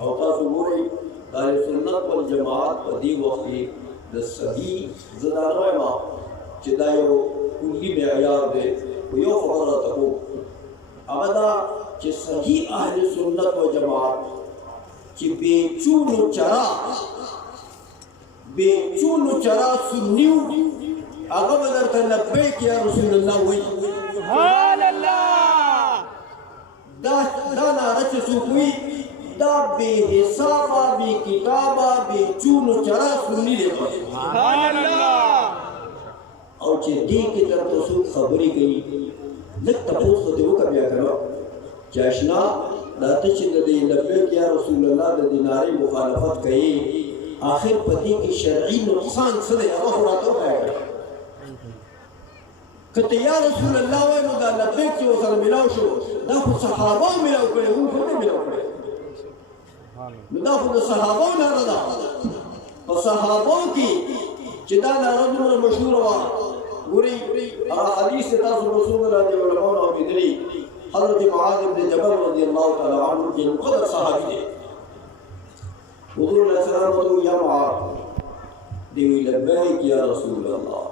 او تاسو ګورئ د اهل سنت والجماعت په دې وخت کې د صحیح زه دا نه وایم چې دا یو کلي معیار دی خو یو خبره راته کوم هغه دا چې صحیح اهل سنت والجماعت چې بې چونو چرا سنیو هغه به درته لبیک یا رسول الله وایي سبحان الله. دا ناره چې څوک وایي دا بې حسابه بې کتابه بې چونو چرا سني دی سبحان الله. او چې دې کې درته څوک خبرې کوي لږ تپوس خو دې وکړه بیا که نه چې اشنا دا ته چې د دې لبیک یا رسول الله د دې نارې مخالفت کوي آخر په دې کې شرعي نقصان څه دی هغه خو راته ووایه که ته یا رسول الله وایې نو دا لبیک چې ورسره ملاو شو دا خو صحابه ملاو کړی موږ خو نه ملاو کړی نو دا خو د صحابو ناره ده په صحابو کې چې دا ناره دومره مشهوره وه ګورئ هغه حدیث چې تاسو رسول الله د علماو نه اورېدلي حضرت معاذ بن جبل رضی الله تعالی عنه کې یو قدر صحابي دی حضور علیہ السلام ورته یا معاذ دی وی لبیک یا رسول الله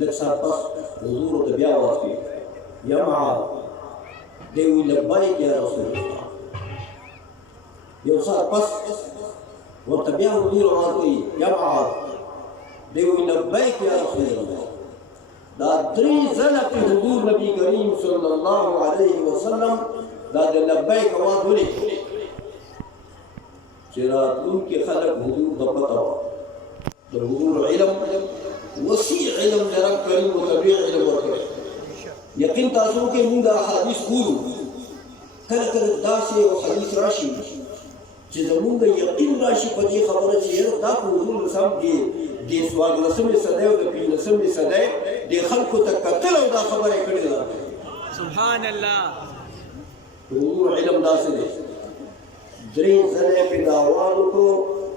لږ ساعت پس حضور ورته بیا آواز کوي یا معاذ دی وی لبیک یا رسول الله یو ساعت پس ورته بیا حضور آواز کوي یا معاذ دی وی لبیک یا رسول الله دا درې ځله په حضور نبی کریم صلی الله علیه وسلم دا د لبیک آواز ولیکي چې راتلونکي خلک حضور ته پته وه د حضور علم وسیع علم د رب کریم ورته علم ورکړی یقین تاسو کې موږ د احادیث ګورو کله کله داسې یو حدیث راشي چې زمونږ یقین راشي په دې خبره چې یاره دا په حضور سم د 14مې صدۍ او د 15مې صدۍ د خلکو ته کتل او دا خبره یې کړې ده سبحان الله. حضور علم داسې دی درې ځله یې په دعوا وکړو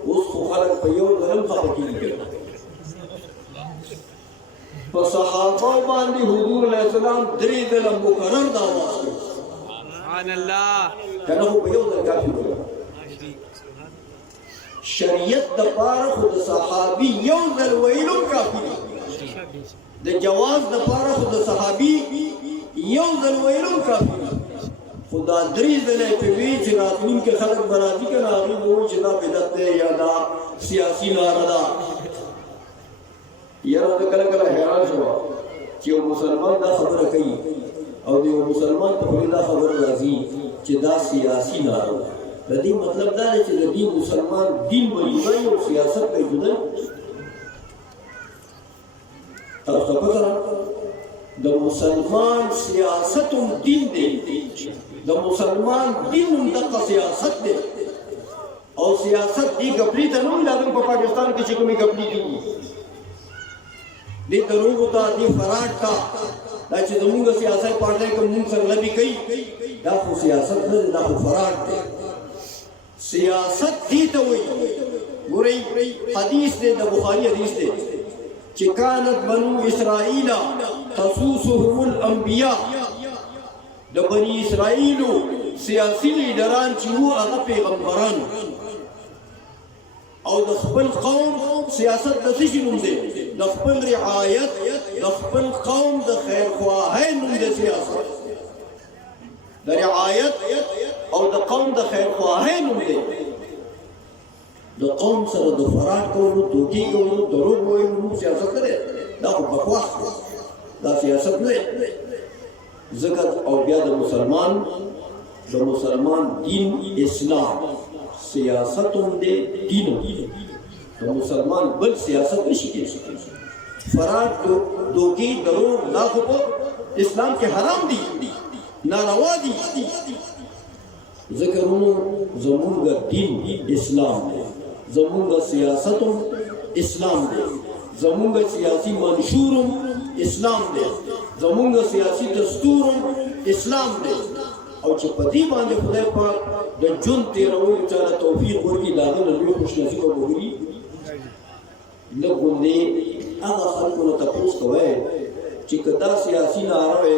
اوس خو خلک په یو ځل هم خفه کېږي په صحابه باندې حضور علیه السلام درې ځله مکرر دعوا وکړو سبحان الله. که نه خو په یو ځل کافي وکړو شریعت د پاره خو د صحابي یو ځل ویلو کافي دی د جواز د پاره خو د صحابي یو ځل ویلو کافي دی خو دا درې ځله یې په وی چې راتلونکي خلک به راځي که نه هغوی به وایي چې دا بدعت دی یا دا سیاسي لاره ده یاره زه کله کله حیران شوم چې یو مسلمان دا خبره کوي او د یو مسلمان په خولې دا خبره راځي چې دا سیاسي لاره ده د دې مطلب دا دی چې د دې مسلمان دین به جدا او سیاست به جدا تاسو ته پته ده د مسلمان سیاست هم دین دی د مسلمان دین هم دغه سیاست دی او سیاست دې ګپلي ته نه لازم په پاکستان کې چې کومې ګپلي کېږي دې دروغو ته دې فراډ ته دا چې زموږ سیاست پارټۍ کوم موږ سره لبي کوي دا خو سیاست نه دی دا خو فراډ دی سیاست دې ته وایي ګورئ حدیث دی د بخاري حدیث دی چې کانت بنو اسرائیل تسوسهم الانبیاء د بني اسرائیلو سیاسي لیډران چې وو هغه پیغمبران او د خپل قوم سیاست د څه شي نوم دی د خپل رعایت د خپل قوم د خیرخواهۍ نوم دی سیاست د رعایت او د قوم د خیرخواهۍ نوم دی د قوم سره د فراډ کولو دوکې کولو دروغ ویلو سیاست نه دی دا خو بکواس دا سیاست نه دی ځکه او بیا د مسلمان دین اسلام سیاست هم دی دین هم دی د مسلمان بل سیاست نشي کېدای فراډ دوکې دروغ دا خو په اسلام کې حرام دي ناروا دي ځکه نو زمونږ دین اسلام دی زمونږ سیاست هم اسلام دی زمونږ سیاسي منشور هم اسلام دی زمونږ سیاسي دستور هم اسلام دی او چې په دې باندې خدای پاک د ژوند تېرولو چاله توفیق ورکړي د هغه نه لوی خوشنصیبه به وي لږ غوندې هغه خلکو نه تپوس کوئ چې که دا سیاسي ناره وی